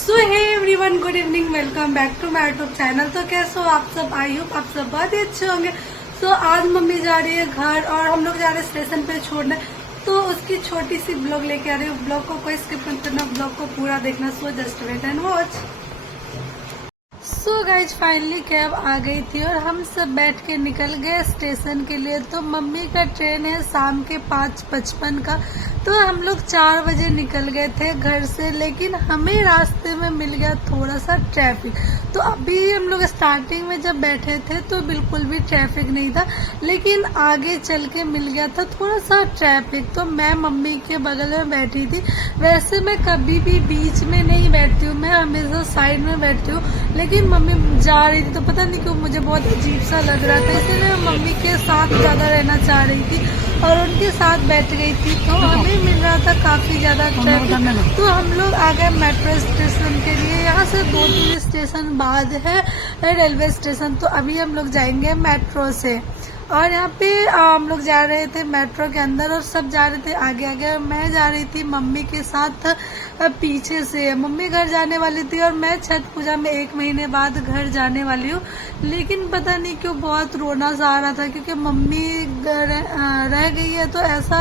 So hey everyone, good evening, welcome back to my YouTube channel. तो कैसे हो आप सब? आई होप आप सब बहुत ही अच्छे होंगे। तो आज मम्मी जा रही है घर और हम लोग जा रहे हैं स्टेशन पे छोड़ने, तो उसकी छोटी सी ब्लॉग लेके आ रही हूँ। ब्लॉग को कोई स्किप मत करना, ब्लॉग को पूरा देखना। So just wait and watch. So guys finally cab आ गई थी और हम सब बैठ के निकल गए स्टेशन के लिए। तो मम्मी का ट्रेन है शाम के 5:55 का, तो हम लोग 4 बजे निकल गए थे घर से, लेकिन हमें रास्ते में मिल गया थोड़ा सा ट्रैफिक। तो अभी हम लोग स्टार्टिंग में जब बैठे थे तो बिल्कुल भी ट्रैफिक नहीं था, लेकिन आगे चल के मिल गया था थोड़ा सा ट्रैफिक। तो मैं मम्मी के बगल में बैठी थी। वैसे मैं कभी भी बीच में नहीं बैठती हूँ, मैं हमेशा साइड में बैठती हूँ, लेकिन मम्मी जा रही थी तो पता नहीं क्यों मुझे बहुत अजीब सा लग रहा था, इसलिए मैं मम्मी के साथ ज्यादा रहना चाह रही थी और उनके साथ बैठ गई थी। तो हमें मिल रहा था काफी ज्यादा ट्रैफिक। तो हम लोग आ गए मेट्रो स्टेशन के लिए। यहाँ से 2-3 स्टेशन बाद है रेलवे स्टेशन। तो अभी हम लोग जाएंगे मेट्रो से और यहाँ पे हम लोग जा रहे थे मेट्रो के अंदर और सब जा रहे थे आगे आगे। मैं जा रही थी मम्मी के साथ पीछे से। मम्मी घर जाने वाली थी और मैं छठ पूजा में 1 महीने बाद घर जाने वाली हूँ, लेकिन पता नहीं क्यों बहुत रोना सा आ रहा था, क्योंकि मम्मी रह गई है। तो ऐसा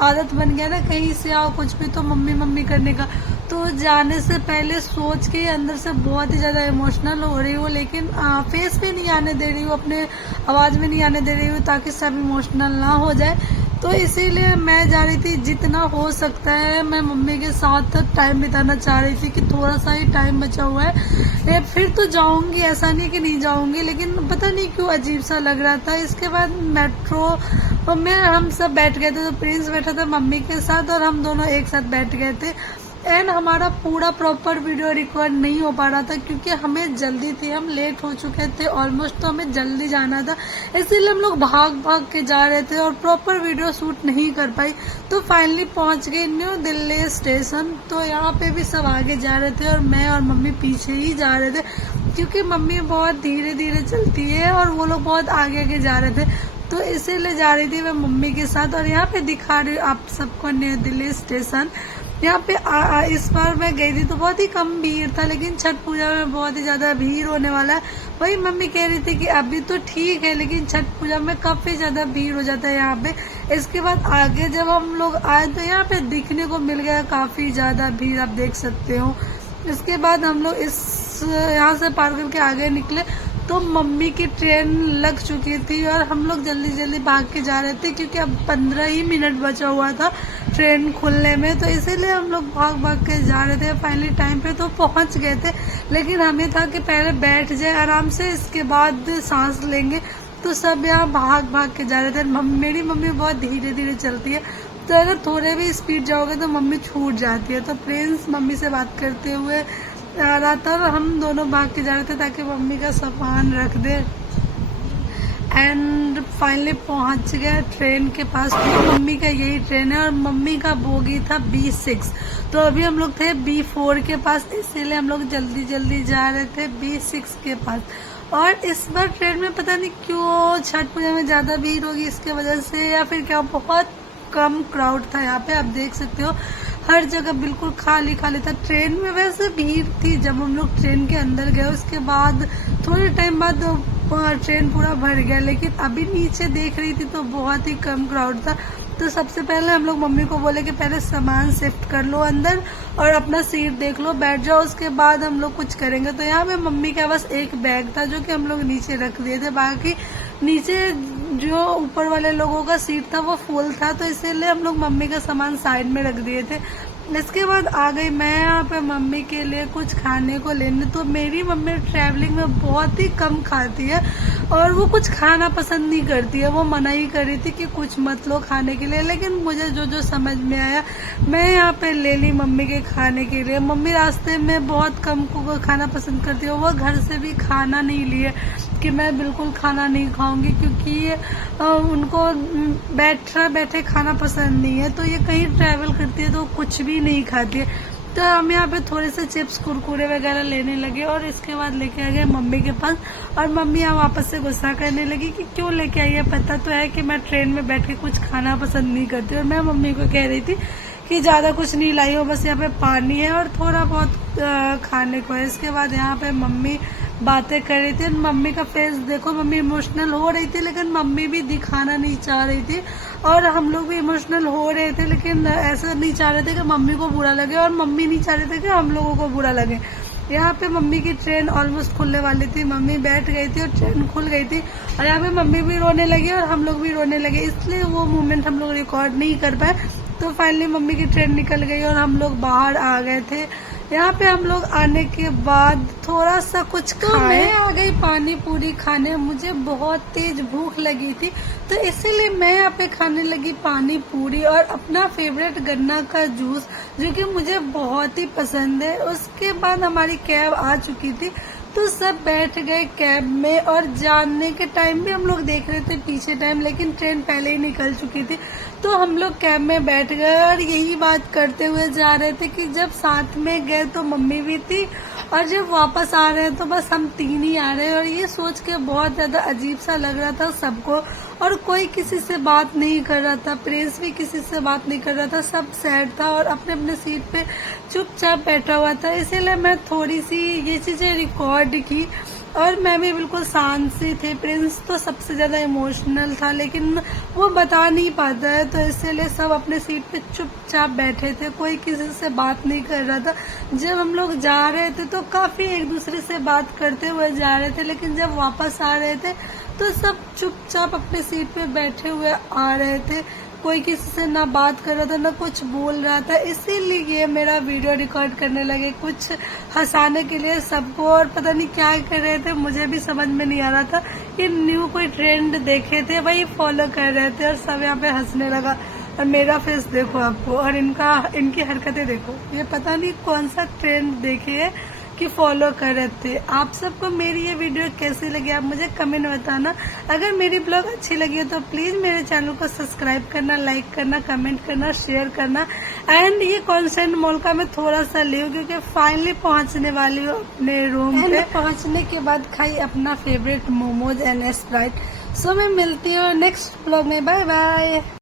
आदत बन गया ना, कहीं से आओ कुछ भी तो मम्मी मम्मी करने का। तो जाने से पहले सोच के अंदर से बहुत ही ज्यादा इमोशनल हो रही हूँ, लेकिन फेस पे नहीं आने दे रही हूँ, अपने आवाज में नहीं आने दे रही हूँ, ताकि सब इमोशनल ना हो जाए। तो इसीलिए मैं जा रही थी, जितना हो सकता है मैं मम्मी के साथ टाइम बिताना चाह रही थी कि थोड़ा सा ही टाइम बचा हुआ है, फिर तो जाऊंगी, ऐसा नहीं कि नहीं जाऊंगी, लेकिन पता नहीं क्यों अजीब सा लग रहा था। इसके बाद मेट्रो में हम सब बैठ गए थे। तो प्रिंस बैठा था मम्मी के साथ और हम दोनों एक साथ बैठ गए थे। एंड हमारा पूरा प्रॉपर वीडियो रिकॉर्ड नहीं हो पा रहा था, क्योंकि हमें जल्दी थी, हम लेट हो चुके थे ऑलमोस्ट। तो हमें जल्दी जाना था, इसीलिए हम लोग भाग भाग के जा रहे थे और प्रॉपर वीडियो शूट नहीं कर पाई। तो फाइनली पहुंच गए न्यू दिल्ली स्टेशन। तो यहाँ पे भी सब आगे जा रहे थे और मैं और मम्मी पीछे ही जा रहे थे, क्योंकि मम्मी बहुत धीरे धीरे चलती है और वो लोग बहुत आगे आगे जा रहे थे। तो इसीलिए जा रही थी मैं मम्मी के साथ। और यहाँ पे दिखा रही हूँ आप सबको न्यू दिल्ली स्टेशन। यहाँ पे इस बार मैं गई थी तो बहुत ही कम भीड़ था, लेकिन छठ पूजा में बहुत ही ज्यादा भीड़ होने वाला है। वही मम्मी कह रही थी कि अभी तो ठीक है, लेकिन छठ पूजा में काफी ज्यादा भीड़ हो जाता है यहाँ पे। इसके बाद आगे जब हम लोग आए तो यहाँ पे दिखने को मिल गया काफी ज्यादा भीड़, आप देख सकते हो। इसके बाद हम लोग यहाँ से पार करके आगे निकले तो मम्मी की ट्रेन लग चुकी थी और हम लोग जल्दी जल्दी भाग के जा रहे थे, क्योंकि अब 15 ही मिनट बचा हुआ था ट्रेन खुलने में। तो इसीलिए हम लोग भाग भाग के जा रहे थे। फाइनली टाइम पे तो पहुंच गए थे, लेकिन हमें था कि पहले बैठ जाए आराम से, इसके बाद सांस लेंगे। तो सब यहाँ भाग भाग के जा रहे थे। मेरी मम्मी बहुत धीरे धीरे चलती है, तो अगर थोड़े भी स्पीड जाओगे तो मम्मी छूट जाती है। तो प्रिंस मम्मी से बात करते हुए आ रहा था और हम दोनों भाग के जा रहे थे ताकि मम्मी का सामान रख दे। एंड फाइनली पहुंच गया ट्रेन के पास। तो मम्मी का यही ट्रेन है और मम्मी का बोगी था B6। तो अभी हम लोग थे B4 के पास, इसीलिए हम लोग जल्दी जल्दी जा रहे थे B6 के पास। और इस बार ट्रेन में पता नहीं क्यों छठ पूजा में ज्यादा भीड़ होगी इसके वजह से, या फिर क्या, बहुत कम क्राउड था यहाँ पे। आप देख सकते हो हर जगह बिल्कुल खाली खाली था। ट्रेन में वैसे भीड़ थी जब हम लोग ट्रेन के अंदर गए, उसके बाद थोड़े टाइम बाद ट्रेन पूरा भर गया, लेकिन अभी नीचे देख रही थी तो बहुत ही कम क्राउड था। तो सबसे पहले हम लोग मम्मी को बोले कि पहले सामान शिफ्ट कर लो अंदर और अपना सीट देख लो, बैठ जाओ, उसके बाद हम लोग कुछ करेंगे। तो यहाँ पे मम्मी के पास एक बैग था जो कि हम लोग नीचे रख दिए थे, बाकी नीचे जो ऊपर वाले लोगों का सीट था वो फुल था, तो इसीलिए हम लोग मम्मी का सामान साइड में रख दिए थे। इसके बाद आ गई मैं यहाँ पे मम्मी के लिए कुछ खाने को लेने। तो मेरी मम्मी ट्रैवलिंग में बहुत ही कम खाती है और वो कुछ खाना पसंद नहीं करती है। वो मना ही कर रही थी कि कुछ मत लो खाने के लिए, लेकिन मुझे जो जो समझ में आया मैं यहाँ पे ले ली मम्मी के खाने के लिए। मम्मी रास्ते में बहुत कम को खाना पसंद करती है, वो घर से भी खाना नहीं लिए कि मैं बिल्कुल खाना नहीं खाऊंगी, क्योंकि उनको बैठे बैठे खाना पसंद नहीं है। तो ये कहीं ट्रैवल करती है तो कुछ भी नहीं खाती है। तो हम यहाँ पे थोड़े से चिप्स कुरकुरे वगैरह लेने लगे और इसके बाद लेके आ गए मम्मी के पास। और मम्मी यहाँ वापस से गुस्सा करने लगी कि क्यों लेके आई है, पता तो है कि मैं ट्रेन में बैठ के कुछ खाना पसंद नहीं करती। और मैं मम्मी को कह रही थी कि ज्यादा कुछ नहीं लाई हो, बस यहाँ पे पानी है और थोड़ा बहुत खाने को है। इसके बाद यहाँ पे मम्मी बातें कर रही थी। मम्मी का फेस देखो, मम्मी इमोशनल हो रही थी लेकिन मम्मी भी दिखाना नहीं चाह रही थी, और हम लोग भी इमोशनल हो रहे थे लेकिन ऐसा नहीं चाह रहे थे कि मम्मी को बुरा लगे और मम्मी नहीं चाह रहे थे कि हम लोगों को बुरा लगे। यहाँ पे मम्मी की ट्रेन ऑलमोस्ट खुलने वाली थी, मम्मी बैठ गई थी और ट्रेन खुल गई थी, और यहाँ पे मम्मी भी रोने लगी और हम लोग भी रोने लगे, इसलिए वो मोमेंट हम लोग रिकॉर्ड नहीं कर पाए। तो फाइनली मम्मी की ट्रेन निकल गई और हम लोग बाहर आ गए थे। यहाँ पे हम लोग आने के बाद थोड़ा सा कुछ खाए। मैं आ गई पानी पूरी खाने, मुझे बहुत तेज भूख लगी थी तो इसीलिए मैं यहाँ पे खाने लगी पानी पूरी और अपना फेवरेट गन्ना का जूस, जो कि मुझे बहुत ही पसंद है। उसके बाद हमारी कैब आ चुकी थी तो सब बैठ गए कैब में, और जाने के टाइम भी हम लोग देख रहे थे पीछे टाइम, लेकिन ट्रेन पहले ही निकल चुकी थी। तो हम लोग कैब में बैठ गए और यही बात करते हुए जा रहे थे कि जब साथ में गए तो मम्मी भी थी, और जब वापस आ रहे हैं तो बस हम 3 ही आ रहे हैं। और ये सोच के बहुत ज्यादा अजीब सा लग रहा था सबको, और कोई किसी से बात नहीं कर रहा था, प्रिंस भी किसी से बात नहीं कर रहा था, सब सैड था और अपने अपने सीट पे चुपचाप बैठा हुआ था। इसीलिए मैं थोड़ी सी ये चीजें रिकॉर्ड की, और मैं भी बिल्कुल शांत सी थी। प्रिंस तो सबसे ज्यादा इमोशनल था लेकिन वो बता नहीं पाता है, तो इसीलिए सब अपने सीट पे चुपचाप बैठे थे, कोई किसी से बात नहीं कर रहा था। जब हम लोग जा रहे थे तो काफी एक दूसरे से बात करते हुए जा रहे थे, लेकिन जब वापस आ रहे थे तो सब चुपचाप अपने सीट पे बैठे हुए आ रहे थे, कोई किसी से ना बात कर रहा था ना कुछ बोल रहा था। इसीलिए मेरा वीडियो रिकॉर्ड करने लगे, कुछ हंसाने के लिए सबको, और पता नहीं क्या कर रहे थे, मुझे भी समझ में नहीं आ रहा था। ये न्यू कोई ट्रेंड देखे थे, वही फॉलो कर रहे थे और सब यहाँ पे हंसने लगा। और मेरा फेस देखो आपको, और इनकी हरकतें देखो, ये पता नहीं कौन सा ट्रेंड देखे है कि फॉलो कर रहे थे। आप सबको मेरी ये वीडियो कैसी लगी आप मुझे कमेंट में बताना। अगर मेरी ब्लॉग अच्छी लगी हो तो प्लीज मेरे चैनल को सब्सक्राइब करना, लाइक करना, कमेंट करना, शेयर करना। एंड ये कॉन्सेंट मॉल का मैं थोड़ा सा ले क्योंकि फाइनली पहुंचने वाली हूँ अपने रूम पे। पहुंचने के बाद खाई अपना फेवरेट मोमोज एंड स्प्राइट। सो मैं मिलती हूँ नेक्स्ट ब्लॉग में, बाय बाय।